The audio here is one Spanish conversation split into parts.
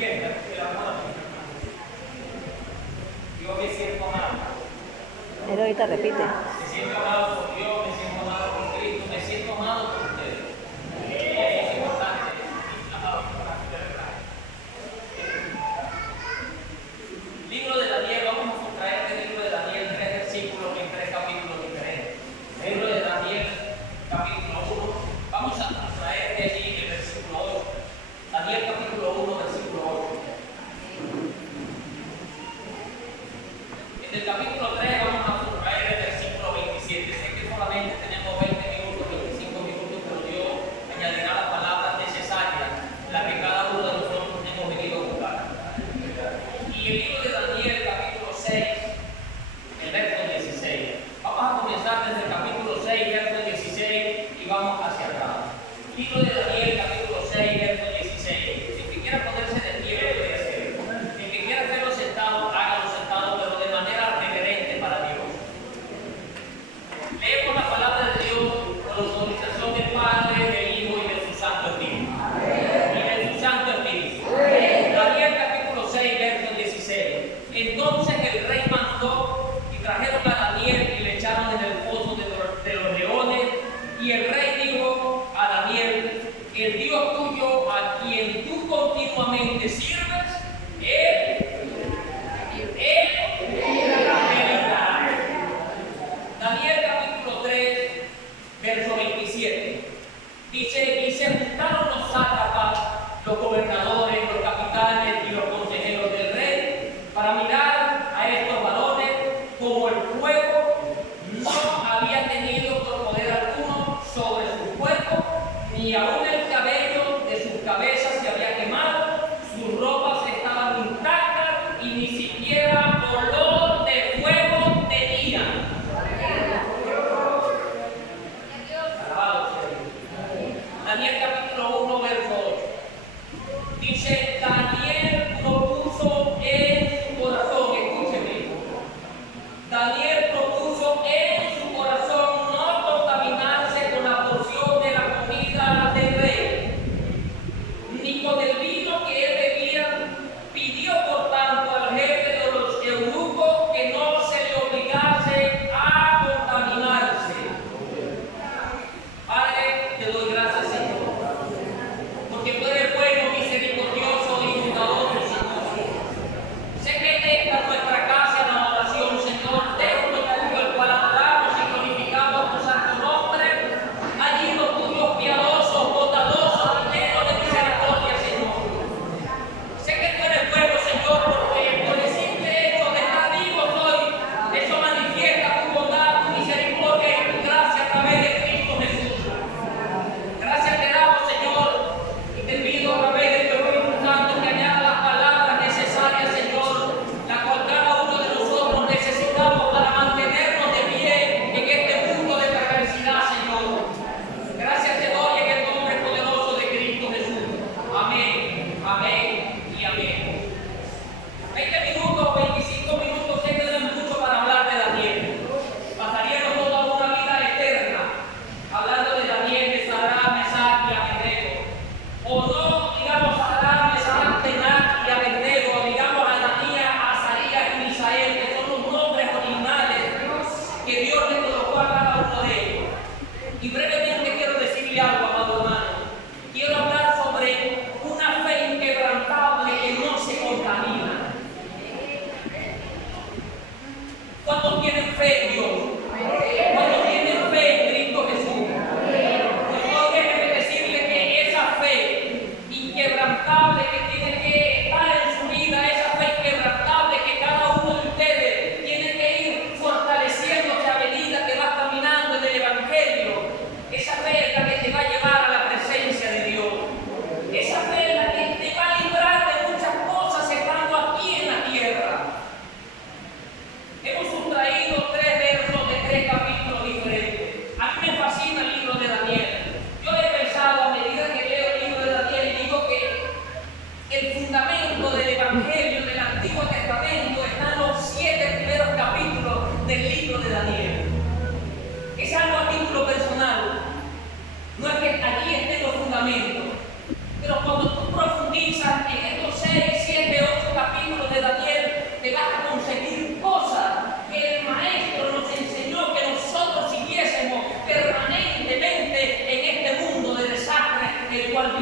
Yo me siento amado. Él ahorita repite. Me siento amado por Dios, me siento amado por Cristo, me siento amado por ustedes. Es importante. Libro de Daniel, vamos a sustraer el libro de Daniel, 3 versículos en 3 capítulos diferentes. Libro de Daniel, capítulo 1. Vamos a sustraer de allí el versículo 8. Daniel, capítulo 1, versículo 8. En el capítulo 3 vamos a sustraer el versículo 27. Sé que solamente tenemos 20 minutos, 25 minutos, pero Dios añadirá las palabras necesarias, las que cada uno de nosotros hemos venido a buscar. Y el libro de Daniel, capítulo 6, el verso 16. Vamos a comenzar desde el capítulo 6, verso 16, y vamos hacia atrás. Libro de Daniel, capítulo 6, verso 16. El que quiera ponerse de pie, lo puede hacer. El que quiera hacerlo sentado, hágalo sentado, pero de manera reverente para Dios. Leemos la palabra de Dios con la autorización del Padre, del Hijo y de su Santo Espíritu. Y de su Santo Espíritu. Daniel, capítulo 6, verso 16. Entonces el rey mandó y trajeron a Daniel y le echaron en el foso de los leones. Y el rey dijo a Daniel: el Dios tuyo a quien tú continuamente sirves, Él liberará. Daniel capítulo 3, verso 27. Dice: y se juntaron los sátrapas, los gobernadores, los capitanes y los consejeros del rey para mirar a estos varones, como el fuego no había tenido por poder alguno sobre su cuerpo, ni aún el cabello de sus cabezas se había quemado, sus ropas estaban intactas y ni siquiera olor de fuego tenían. Alabado sea Dios. Daniel capítulo 1, verso 8. Dice: Daniel propuso en su corazón, escúcheme, Daniel propuso en su corazón no contaminarse con la porción de la comida del rey, ni con el vino que él bebía. Pidió por tanto al jefe de los eunucos que no se le obligase a contaminarse. Padre, te doy gracias, Señor, porque tú eres bueno, misericordioso y fundador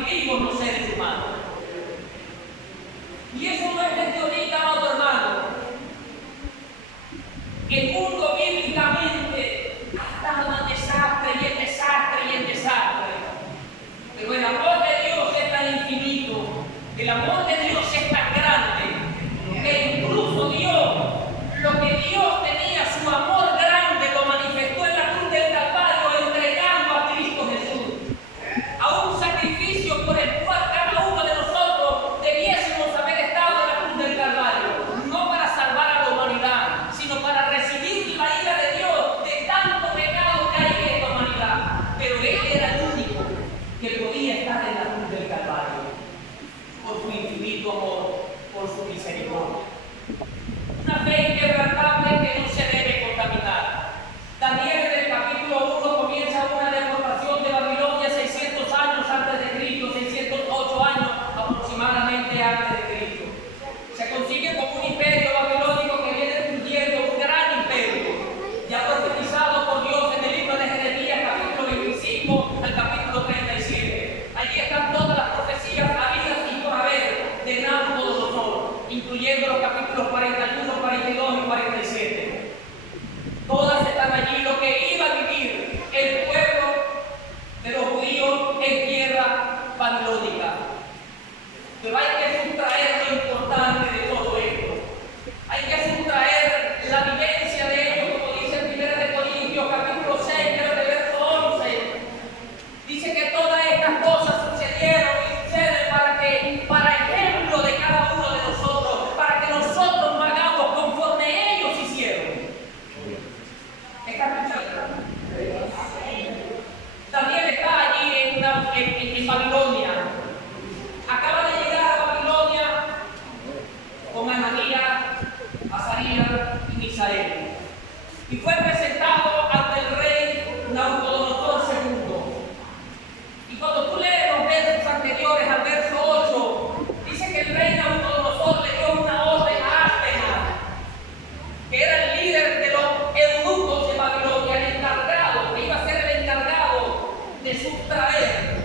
vivimos los seres humanos. Y eso no es mentirita, amado hermano. El mundo bíblicamente ha estado en desastre y en desastre y en desastre. Pero el amor de Dios es tan infinito, el amor de Dios es tan grande, que incluso Dios, lo que Dios tenía, su amor grande, lo manifestó en la cruz del Calvario, entregando a Cristo Jesús a un sacrificio por el cual cada uno de nosotros debiésemos haber estado en la cruz del Calvario, no para salvar a la humanidad, sino para recibir la ira de Dios de tanto pecado que hay en esta humanidad. Pero Él era el único que podía estar en la cruz del Calvario, por su infinito amor, por su misericordia. Una fe inquebrantable que no se debe contaminar. Daniel en el capítulo 1 comienza una deportación de Babilonia 600 años antes de Cristo, 608 años aproximadamente antes de Cristo. Se consigue con un imperio babilónico que viene destruyendo, un gran imperio, ya profetizado por Dios en el libro de Jeremías, capítulo 25 al capítulo 37. Allí están todas las profecías habidas y por haber de Nabucodonosor, incluyendo los capítulos 41, 42 y 47. Todas están allí, lo que iba a vivir el pueblo de los judíos en tierra babilónica. Pero hay que sustraer lo importante de todo esto. Hay que sustraer la vivencia de ellos, como dice en 1 Corintios capítulo 6, creo que verso 11. Dice que todas estas cosas sucedieron y suceden para ejemplo de cada uno de nosotros, para que nosotros no hagamos conforme ellos hicieron. También está allí en Babilonia. Acaba de llegar a Babilonia con Ananías, Azarías y Misael. Y fue presentado ante el rey Nabucodonosor II. Y cuando tú lees los versos anteriores al verso 8, dice que el rey Nabucodonosor le dio una orden a Aspenaz, que era el líder de los eunucos de Babilonia, el encargado, que iba a ser el encargado de sustraer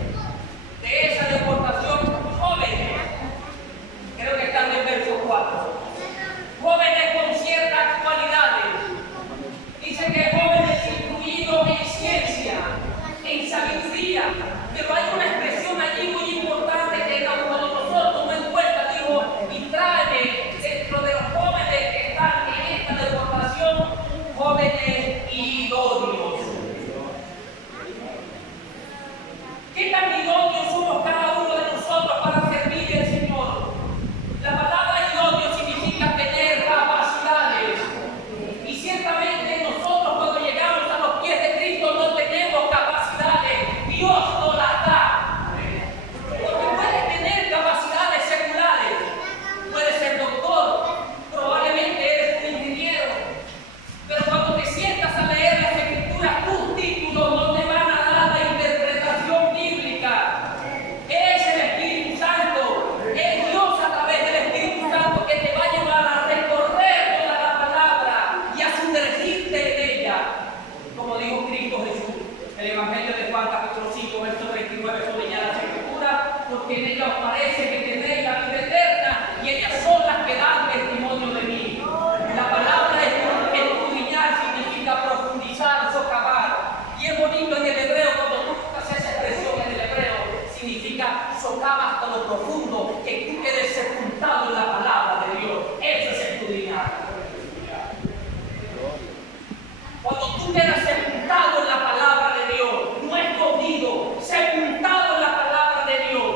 de esa deportación jóvenes. Creo que está en el verso 4. Jóvenes con ciertas cualidades. Dice que jóvenes instruidos en ciencia, en sabiduría. Pero hay una expresión allí muy importante que Nabucodonosor tomó en cuenta, dijo, y trae dentro de los jóvenes que están en esta deportación, jóvenes idóneos. ¿Qué tan idóneos somos cada uno de nosotros para servir al Señor? La palabra idóneo significa tener capacidades. Y ciertamente nosotros cuando llegamos a los pies de Cristo no tenemos capacidades. Dios nos las da. Porque puedes tener capacidades seculares. Puedes ser doctor. Probablemente eres un ingeniero. Pero cuando te sientas a leer las Escrituras, tus títulos no te van a dar la interpretación bíblica. Es el Espíritu Santo, es Dios a través del Espíritu Santo que te va a llevar a recorrer toda la palabra y a sumergirte en ella. Como dijo Cristo Jesús, el Evangelio de Juan capítulo 5, verso 39, señala las Escrituras, porque en ella os parece que tenéis la vida eterna y ellas son las que dan testimonio de mí. La palabra escudriñar significa profundizar, socavar. Y es bonito en el hebreo, cuando tú buscas esa expresión en el hebreo, significa socavar hasta lo profundo, que tú quedes sepultado en la palabra de Dios. Eso es escudriñar. Cuando tú quedas sepultado en la palabra de Dios, no escondido, sepultado en la palabra de Dios.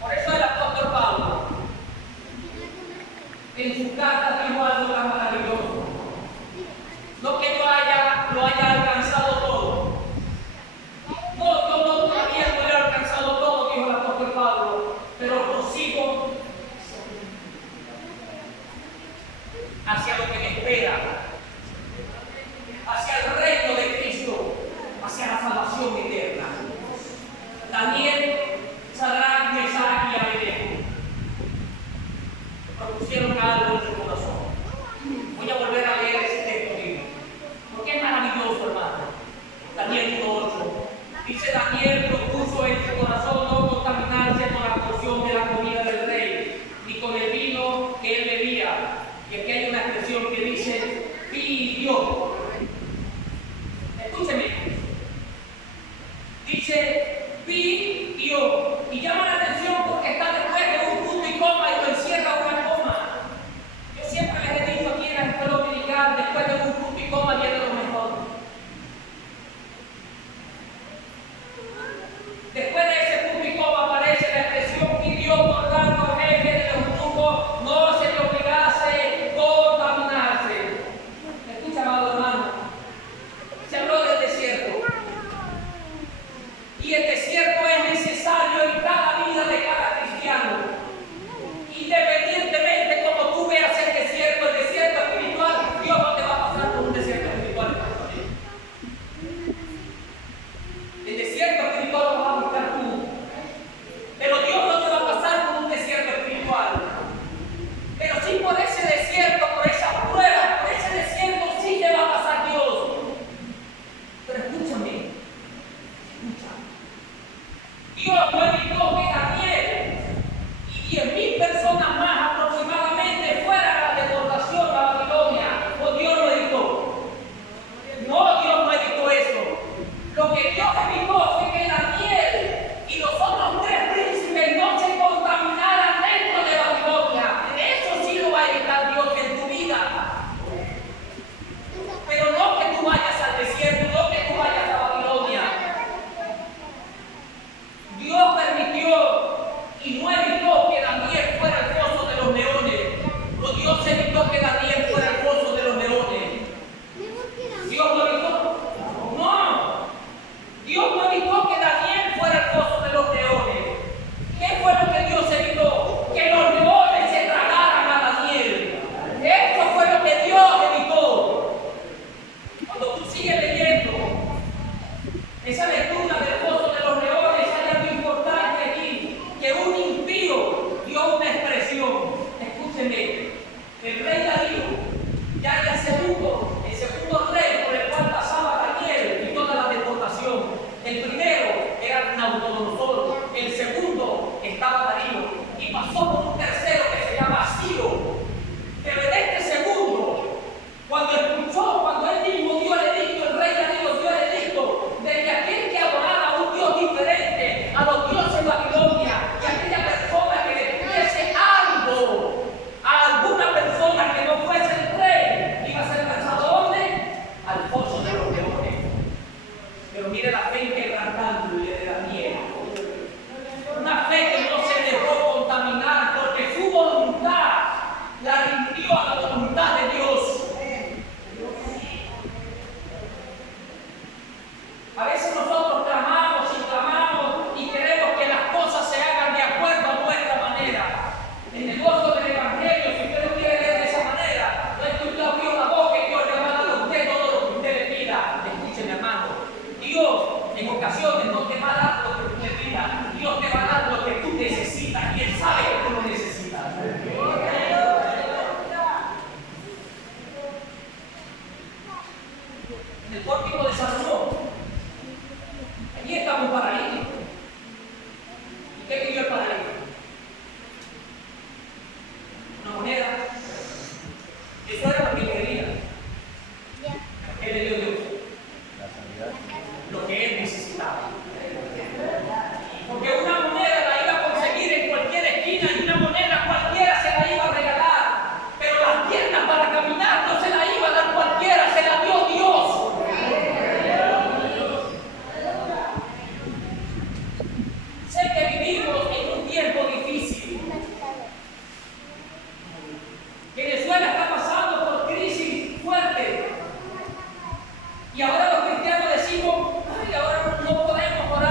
Por eso el apóstol Pablo, en su carta dijo algo tan maravilloso. No que yo lo haya alcanzado todo. No, yo no todavía no he alcanzado todo, dijo el apóstol Pablo, pero prosigo hacia lo que me espera, hacia el reino de Cristo, hacia la salvación eterna. Daniel, Sadrach, Mesach y Abednego propusieron algo en su corazón. Voy a volver a leer ese texto bíblico, porque es maravilloso, hermano. Daniel 1:8 Dice Daniel, propuso en su corazón no contaminarse con la porción de la comida del rey, ni con el vino que él bebía. Y aquí hay una expresión que dice, pidió. Escúcheme. Dice, pidió. Y llama la atención porque está después de un punto y coma y lo encierra una coma. Yo siempre les he dicho aquí en la escuela dominical, después de un punto y coma viene lo mejor. Después de ese punto y coma aparece la expresión pidió, por tanto, jefe de los grupos, no se le obligase contaminarse. Escucha, amado hermano. Se habló del desierto. Y el desierto es necesario en cada vida de cada cristiano. Independientemente como tú veas el desierto espiritual, Dios no te va a pasar por un desierto espiritual. El desierto espiritual lo vas a buscar tú. Pero Dios no te va a pasar por un desierto espiritual. Pero sí por ese desierto, por esa prueba, por ese desierto sí te va a pasar Dios. Pero escúchame. Dios no evitó que Daniel y 10.000 personas más aproximadamente fueran a la deportación a Babilonia. O Dios lo evitó. No, Dios no evitó eso. Lo que Dios evitó fue que Daniel y los otros 3 príncipes no se contaminaran dentro de Babilonia. Eso sí lo va a evitar Dios en tu vida. Pero no que tú vayas al desierto, no que tú vayas a Babilonia. Dios permitió y no evitó que Daniel fuera al foso de los leones. O Dios evitó que Daniel fuera al foso de los leones. ¿Dios lo evitó? No. Dios no evitó que Daniel fuera al foso de los leones. ¿Qué fue lo que Dios evitó? Que los leones se tragaran a Daniel. Eso fue lo que Dios evitó. Cuando tú sigues leyendo esa lectura del foso de los leones, hay algo importante aquí, que un impío dio una expresión. Escúcheme, el rey Darío, ya era el segundo rey por el cual pasaba Daniel y toda la deportación. El primero era Nabucodonosor, el segundo estaba Darío, y pasó por un tercero que se llama Ciro. Pero en este segundo, cuando él mismo dio el edicto, el rey Darío dio el edicto de que aquel que adorara a un Dios diferente a los dioses de Babilonia, y aquella persona que le pidiese algo a alguna persona que no fuese el rey, iba a ser lanzado ¿dónde? Al foso de los leones. Pero mire la fe inquebrantable de Daniel. Una fe que no se dejó contaminar porque su voluntad la rindió a la voluntad de Dios. A veces nosotros clamamos y queremos que las cosas se hagan de acuerdo a nuestra manera. En el gozo del Evangelio, si usted lo quiere ver de esa manera, no es que usted abrió la boca y Dios le va a dar a usted todo lo que usted le pida. Escúcheme, hermano. Dios en ocasiones no te va a dar lo que tú le pidas. Dios te va a dar lo que tú necesitas y Él sabe que tú lo necesitas. En el pórtico de Salomón, allí estaba un paralítico. ¿Y qué pidió el paralítico? Una moneda. Eso era lo que quería. ¿Qué le dio Dios? Lo que él necesitaba. Porque una moneda la iba a conseguir en cualquier esquina y una moneda cualquiera se la iba a regalar. Pero las piernas para caminar no se la iba a dar cualquiera, se la dio Dios. Sé que vivimos en un tiempo difícil. Venezuela está pasando por crisis fuerte. Y ahora los cristianos decimos, ay, ahora no podemos orar.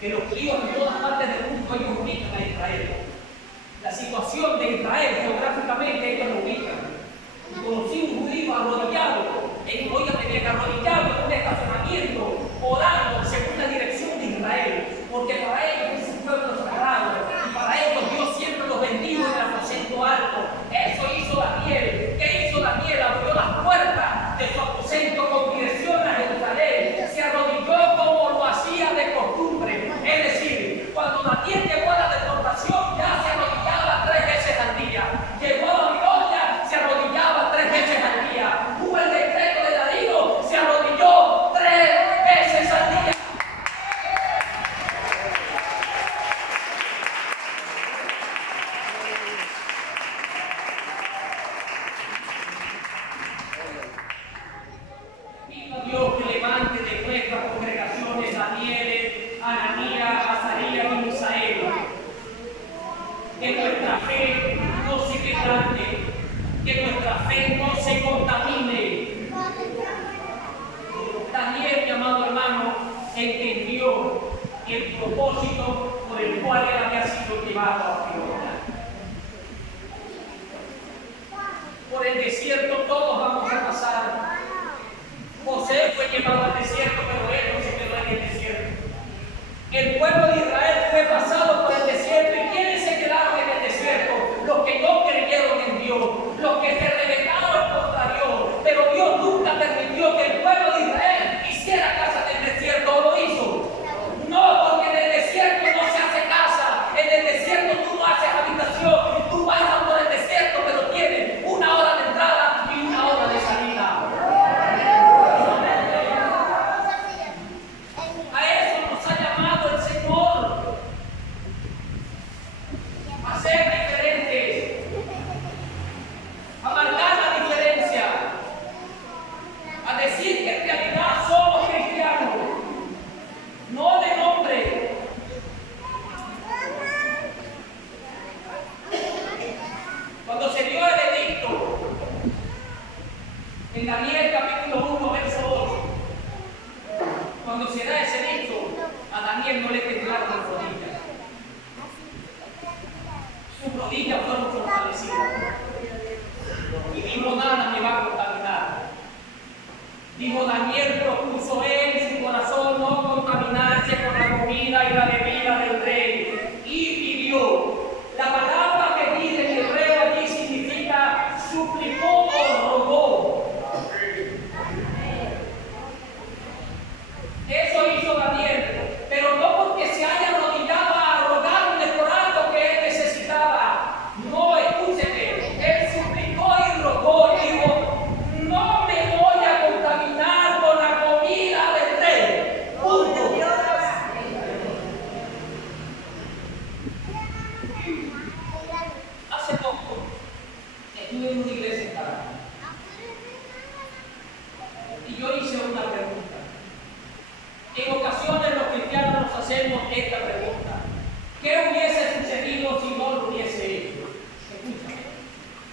que los ríos en todas partes del mundo ellos ubican a Israel. La situación de Israel geográficamente ellos lo ubican. Conocí un judío arrodillado, óigame bien, arrodillado en un estacionamiento, orando según la dirección de Israel, porque para ellos es un pueblo sagrado y para ellos Dios siempre los bendijo en el aposento alto. Eso hizo Daniel. ¿Qué hizo Daniel? Abrió las puertas de su aposento con dirección a Jerusalén. Se arrodilló como lo hacía de costumbre. Es decir, cuando Daniel llegó a la deportación ya se arrodillaba 3 veces al día. Llegó a Babilonia, se arrodillaba 3 veces al día. Hubo el decreto de Darío, se arrodilló 3 veces al día. Dios que levante de nuestras congregaciones Daniel, Ananías, Azarías y Misael. Que nuestra fe no se quebrante, que nuestra fe no se contamine. Daniel, mi amado hermano, entendió el propósito por el cual él había sido llevado a Babilonia. Por el desierto todos vamos a pasar. José fue llevado al desierto, pero él no se quedó en el desierto. El pueblo de Israel fue pasado por el desierto. ¿Y quiénes se quedaron en el desierto? Los que no creyeron en Dios, los que se rebelaron contra Dios. Pero Dios nunca permitió que el pueblo de Israel hiciera casa en el desierto. ¿O lo hizo? No, porque en el desierto no se hace casa. En el desierto tú no haces habitación. Tú vas por el desierto, pero tienes 1 hora de entrada y 1 hora de salida. A eso nos ha llamado el Señor, a ser diferentes, a marcar la diferencia, a decir que en realidad somos cristianos, no de nombre. Cuando se dio el edicto, en Daniel capítulo 1, verso 8, cuando se da ese edicto, a Daniel no le temblaron las rodillas. Sus rodillas fueron fortalecidas. Y dijo, nada me va a contaminar. Dijo Daniel, propuso él en su corazón no contaminarse con la comida y la bebida del rey. Y pidió. La palabra que dice en hebreo allí significa suplicó o rogó. Eso hizo Daniel, pero no porque se haya arrodillado a rogarle por algo que él necesitaba. No, escúcheme, él suplicó y rogó y dijo, no me voy a contaminar con la comida del rey. Punto. Hace poco estuve en una iglesia en Caracas y yo hice una pregunta. En ocasiones los cristianos nos hacemos esta pregunta: ¿qué hubiese sucedido si no lo hubiese hecho? Escúchame,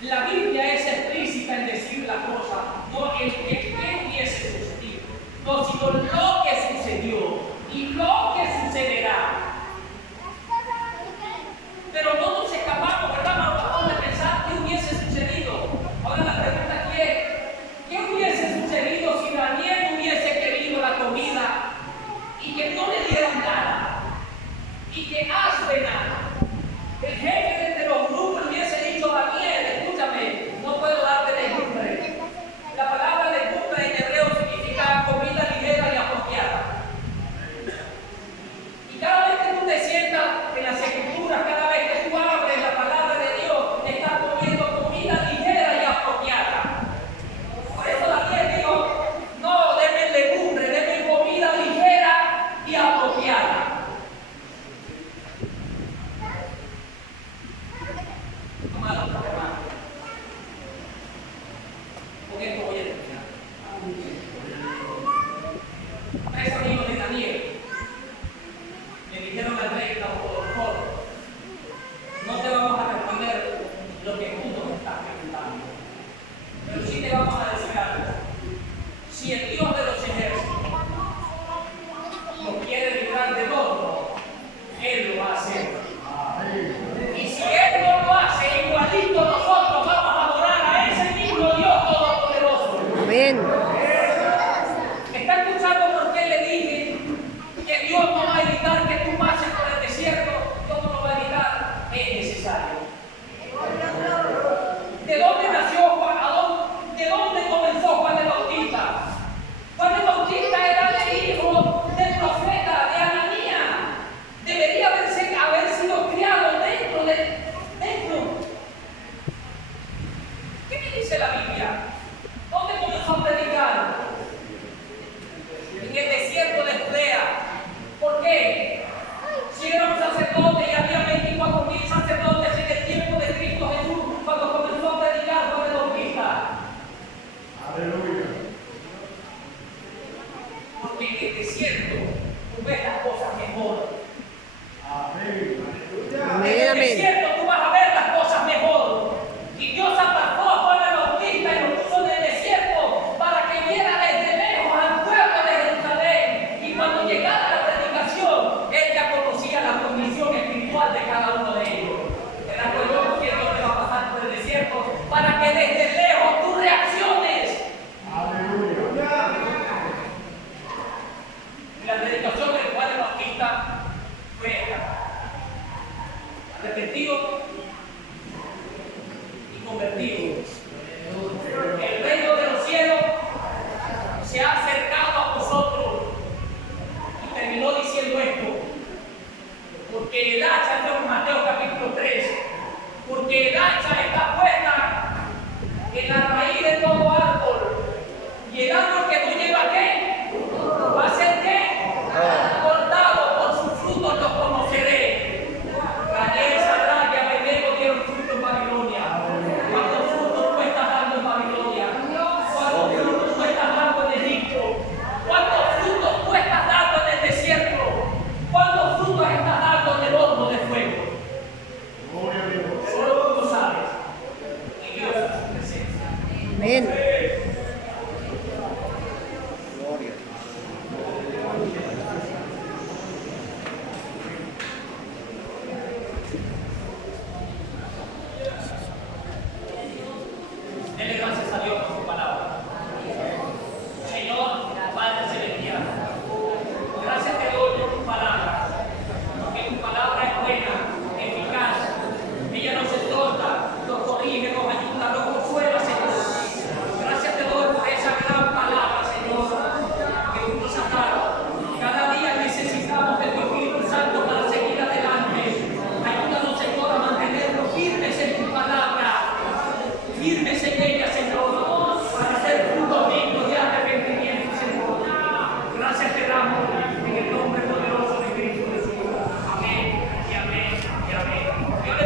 la Biblia es explícita en decir la cosa, no el qué hubiese sucedido, no, sino lo que sucedió y lo que sucederá. Pero no nos escapamos, ¿verdad? Vamos a pensar qué hubiese sucedido. Ahora la pregunta aquí es: ¿qué hubiese sucedido si Daniel hubiese querido la comida y que no le dieran nada, y que hace nada? El jefe de los grupos hubiese dicho: Daniel, escúchame, no puedo darte legumbre. La palabra legumbre en hebreo significa comida ligera y apropiada. Y cada vez que tú te sientas en las escrituras, cada vez que tú abres la palabra de Dios, estás comiendo comida ligera y apropiada. Por eso Daniel dijo: no, denme legumbre, denme comida ligera y apropiada. Amado hermano, con esto voy a terminar. 3 amigos de Daniel le dijeron al rey Nabucodonosor: no te vamos a responder lo que tú nos estás preguntando, pero sí te vamos a decir algo. Si el Dios de los ejércitos nos quiere librar del horno, arrepentidos y convertidos. El reino de los cielos se ha acercado a vosotros. Y terminó diciendo esto, porque el